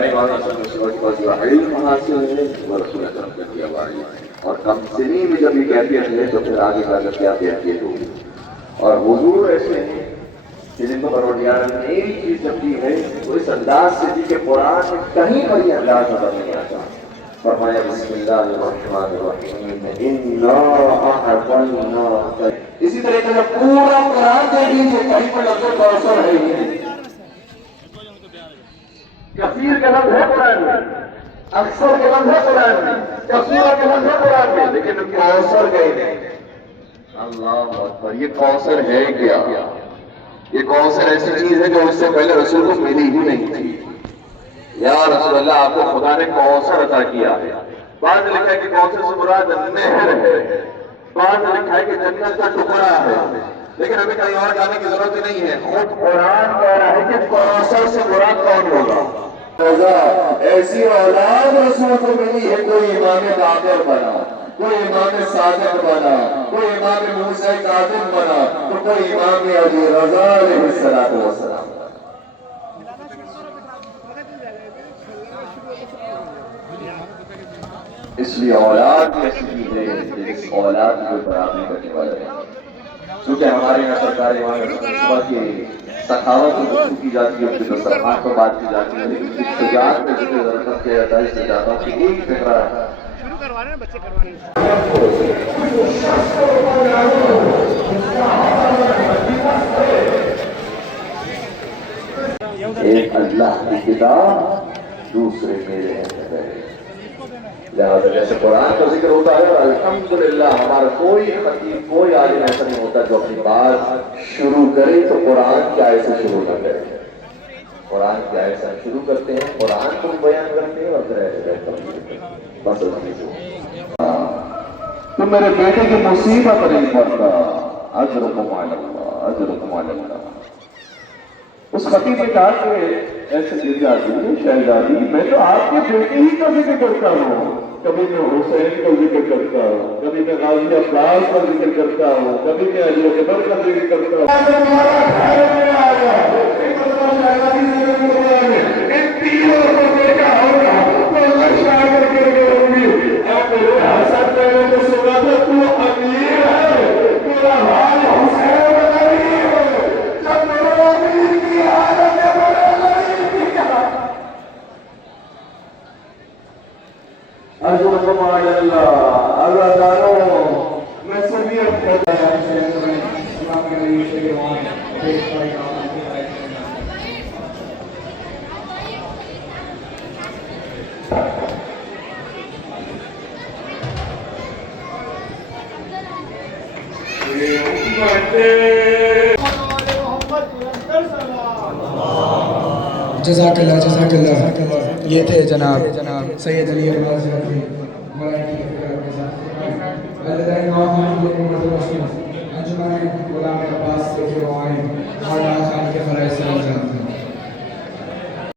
پیارے مولانا صلی اللہ علیہ وسلم جو علم حاصل ہے وہ رسول اکرم کی اتباعی ہے، اور کم سنی میں جب یہ کیفیت ہے تو پھر آگے جا کر کیا کیفیت ہوگی۔ اور حضور ایسے ہیں کہ جن کو پروردگار نے ایک چیز جب دی ہے وہ اس انداز سے دی کہ قرآن میں کہیں پر یہ انداز نظر نہیں آتا۔ فرمایا بسم اللہ الرحمن الرحیم انا اعطیناک، اسی طریقے سے پورا قرآن دیکھ لیجیے کہیں پر لفظ کوثر ہے ہی نہیں۔ کثیر کا لفظ ہے قرآن میں، اکثر کا لفظ ہے قرآن میں، کثیر کا لفظ ہے قرآن میں، لیکن کوثر کہیں نہیں۔ اللہ اکبر، یہ کوثر ہے کیا؟ یہ کوثر ایسی چیز ہے جو اس سے پہلے رسول کو ملی ہی نہیں تھی۔ یا رسول اللہ، آپ کو خدا نے کوثر عطا کیا ہے۔ بعض نے لکھا ہے کہ کوثر سے مراد نہر ہے، بعض نے لکھا ہے کہ جنت کا ٹکڑا ہے، لیکن ابھی کہیں اور جانے کی ضرورت نہیں ہے، خود قرآن کہہ رہا ہے کہ کوثر سے مراد کون ہوگا؟ ایسی اولاد رسول کو ملی ہے، کوئی امام باقر بنا، کوئی امام صادق بنا، کوئی امام موسیٰ کاظم بنا، تو کوئی امام ابی رضا علیہ السلام۔ اس لیے اولاد ایسی چیز ہے جس اولاد کو برابری کرنے والے ہیں۔ چونکہ ہمارے یہاں سرکار امام صبح کی سخاوت کو کی جاتی ہے، اس کے دسترخوان پر بات کی جاتی ہے، لیکن اس شجاعت میں جتنے ضرورت کیا جاتا ہے، اس سے چاہتا ہوں کہ ایک فکرہ ایک اللہ کی کتاب، دوسرے میرے ہیں۔ لہذا جیسے قرآن کا ذکر ہوتا ہے، اور الحمدللہ ہمارا کوئی خطیب، کوئی عالم ایسا نہیں ہوتا جو اپنی بات شروع کرے تو قرآن کی آیت سے شروع نہ کرے۔ قرآن کی آیت سے شروع کرتے ہیں، قرآن کو بیان کرتے ہیں، اور پھر ایسے کرتے ہیں۔ بس تو میرے بیٹے کی مصیبت نہیں پڑتا، اجرکم علی اللہ، اجرکم علی اللہ۔ اس خطیب نے کہا کہ ایسے دل شہزادی، میں تو آپ کے بیٹے ہی کا ذکر کرتا ہوں، کبھی میں حسین کا ذکر کرتا ہوں، کبھی میں غازی عباس کا ذکر کرتا ہوں، کبھی میں علی اکبر کا ذکر کرتا ہوں۔ اجرکم علی اللہ، اللہ تعالیٰ میں سبیت کرتا جزاک اللہ، جزاک اللہ۔ یہ تھے جناب سید علی الرازی انجمن غلام عباس کے فرائض